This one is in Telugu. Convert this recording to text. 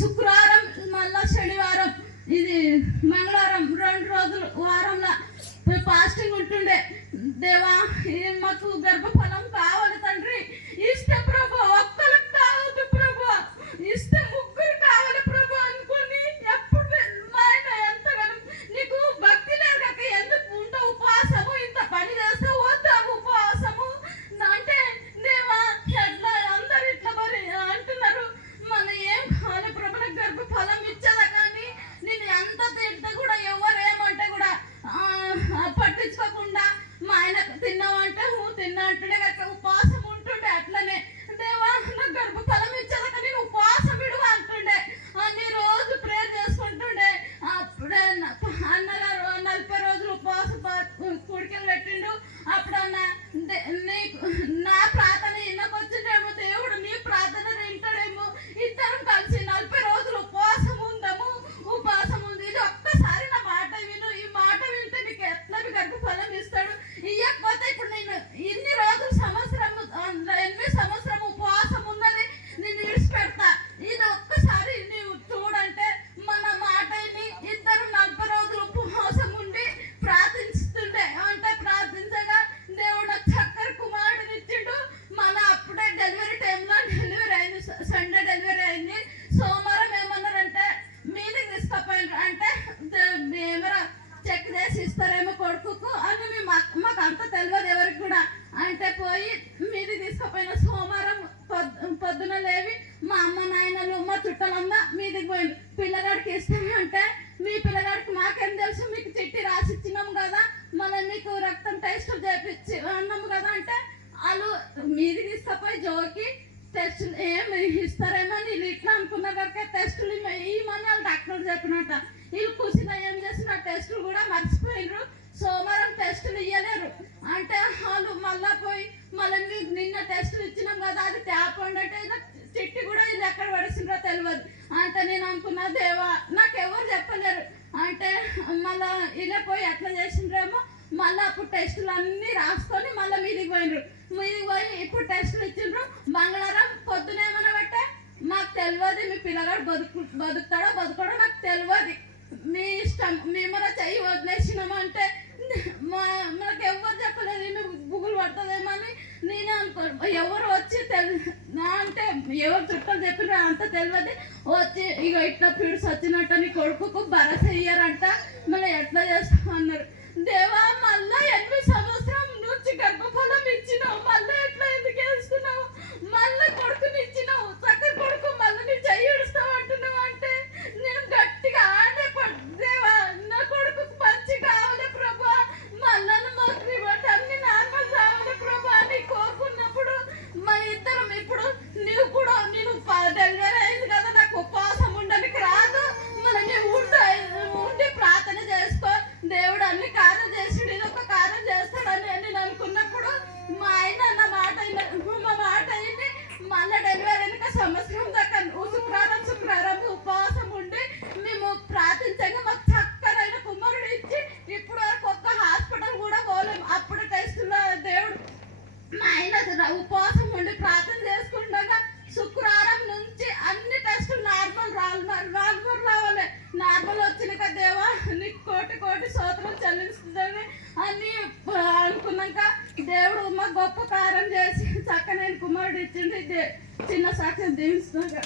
శుక్రవారం మళ్ళా శనివారం ఇది మంగళవారం 2 రోజులు వారంలో ఫాస్టింగ్ ఉంటుండే. దేవా మాకు గర్భఫలం కావాలి తండ్రి, ఇస్తే ప్రభు ఒక్కరికి కావద్దు ప్రభు, ఇస్తే 3 కావాలి ప్రభు అనుకుని ఎప్పుడు మా ఆయన ఎంతగానో నీకు భక్తి లేదు కాక ఎందుకు ఉంట ఉపవాసము, ఇంత పని చేస్తే వద్దా ఉపవాసము అంటే దేవా ఎట్లా అందరు ఇట్లా మరి అంటున్నారు. మన ఏం కావాలి ప్రభు, నాకు గర్భఫలం ఇచ్చేదా కానీ నేను ఎంత తింటే కూడా ఎవరేమంటే కూడా పట్టించుకోకుండా మా ఆయన తిన్నామంటే తిన్నా అంటుండే కనుక ఉపవాసం ఉంటుండే. అట్లనే దేవా నాకు గర్భఫలం ఇచ్చేదా కానీ నేను ఉపవాసం విడువ అంటుండే. అన్ని రోజు ప్రేయర్ చేసుకుంటుండే. అప్పుడే అన్నగారు 40 రోజులు ఉపవాసం కుడికలు పెట్టిండు. అప్పుడన్న నా ప్రార్థన ఇన్నకొచ్చిండేమో దేవుడు, నీ ప్రార్థన వింటాడేమో, ఇద్దరం కలిసి 40 రోజులు ఉపవాసం ఉందాము. ఉపవాసం ఉంది, ఇది ఒక్కసారి నా మాట విను, ఈ మాట వింటే నీకు ఎట్లా గర్భఫలం ఇస్తాడు. ఇవ్వకపోతే ఇప్పుడు నేను ఇన్ని రోజులు సంవత్సరం 8 సంవత్సరం ఉపవాసం ఉన్నది నేను విడిచిపెడతా, ఇది ఒక్కసారి నీవు చూడంటే మన మాట ఇద్దరు 40 రోజులు ఉపవాసం ఉండి ప్రార్థిస్తుండే. అంటే ప్రార్థించగా దేవుడు చక్కని కుమారుడిని ఇచ్చిండు. మన అప్పుడే డెలివరీ టైంలో డెలివరీ అయింది, సండే డెలివరీ అయింది. సోమవారం ఏమన్నారంటే మీదికి తీసుకుపోయినారు, అంటే ఏమరా చెక్ చేసి ఇస్తారేమో కొడుకుకు అని మాకు అంత తెలియదు ఎవరికి కూడా. అంటే పోయి మీది తీసుకుపోయిన సోమవారం పొద్దున లేవి మా అమ్మ నాయనలు మా చుట్టాలమ్మ మీదికి పోయింది. పిల్లగాడికి ఇస్తామే అంటే మీ పిల్లగాడికి మాకేం తెలుసు, మీకు చిట్టి రాసి ఇచ్చినాం కదా, మనం మీకు రక్తం టెస్టులు చేపించి అన్నాము కదా అంటే వాళ్ళు మీది తీసుకుపోయి జోకి టెస్టులు ఏమి ఇస్తారేమో వీళ్ళు ఇట్లా అనుకున్న కనుక టెస్టులు ఇవ్వమని వాళ్ళు డాక్టర్లు చెప్పినట్ట. వీళ్ళు కూర్చున్న ఏం చేసిన టెస్టులు కూడా మర్చిపోయినారు. సోమవారం టెస్టులు ఇవ్వలేరు అంటే వాళ్ళు మళ్ళా పోయి మళ్ళీ నిన్న టెస్టులు ఇచ్చినాం కదా అది తేపండి అంటే చిట్టి కూడా వీళ్ళు ఎక్కడ పడిసిండ్రో తెలియదు. అంటే నేను అనుకున్నా దేవా నాకు ఎవరు చెప్పలేరు అంటే మళ్ళా ఇలా పోయి ఎట్లా చేసిండ్రేమో. మళ్ళీ అప్పుడు టెస్టులు అన్నీ రాసుకొని మళ్ళీ మీదికి పోయినరు. మీదికి పోయి ఇప్పుడు టెస్టులు ఇచ్చిండ్రు. మంగళవారం పొద్దునేమన్నా పెట్టే మాకు తెలియదు, మీ పిల్లగాడు బతుకుతాడో బతుకోడో నాకు తెలియదు, మీ ఇష్టం, మేమన్నా చెయ్యి వదిలేసినాము అంటే మనకు ఎవరు చెప్పలేదు, మేము బుగులు పడుతుందేమో అని నేనే అనుకో. ఎవరు వచ్చి అంటే ఎవరు చుట్టాలు చెప్పిన అంత తెలియదు. వచ్చి ఇక ఇట్లా పీడ్స్ వచ్చినట్టు నీ కొడుకుకు భరోసా ఇయ్యారంట, మనం ఎట్లా చేస్తాం అన్నారు. దేవా మళ్ళా 8 సంవత్సరం నుంచి గర్భఫలం ఇచ్చినావు, మళ్ళీ ఎట్లా ఎందుకు వేస్తున్నావు, మళ్ళీ కొడుకుని ఇచ్చినావు, చక్కని కొడుకు మళ్ళీ నీ చెయ్యి ఇడుస్తావు అంటున్నావు అంటే నేను గట్టిగా ఆడే దేవా నా కొడుకు మంచి కావాలి ప్రభా, మళ్ళా మాకు ఇవ్వండి, అన్ని నార్మల్ కావాలి ప్రభా అని కోరుకున్నప్పుడు మా ఇద్దరం ఇప్పుడు నీవు కూడా నేను డెలివరీ అయింది కదా నాకు ఉపవాసం ఉండడానికి రాదు, మళ్ళీ నీవు ఉండి ప్రార్థన చేసుకో, దేవుడు అన్ని కార్యం చేసాడు, ఇది ఒక కార్యం చేస్తాడని నేను అనుకున్నప్పుడు మా ఆయన అన్న మాట మా మాట అయింది. మళ్ళీ డెలివరీ అయినాక సంవత్సరం దాకా శుక్రవారం ఉపవాసం ఉండి మేము ప్రార్థించగా మాకు చక్కనైన కుమారుడు ఇచ్చి ఇప్పుడు వరకు ఒక్క హాస్పిటల్ కూడా పోలేము. అప్పుడు టెస్టులో దేవుడు మా ఆయన ఉపవాసం ఉండి ప్రార్థన చేసుకుండగా శుక్రవారం నుంచి అన్ని టెస్టులు నార్మల్ రావాలి. నార్మల్ వచ్చినాక దేవా నీకు కోటి స్తోత్రం చెల్లిస్తుందని అని అనుకున్నాక దేవుడు మా గొప్ప కార్యం చేసి చక్కనైన కుమారుడు ఇచ్చింది. చిన్న సాక్ష్యం దీవిస్తున్నాగా.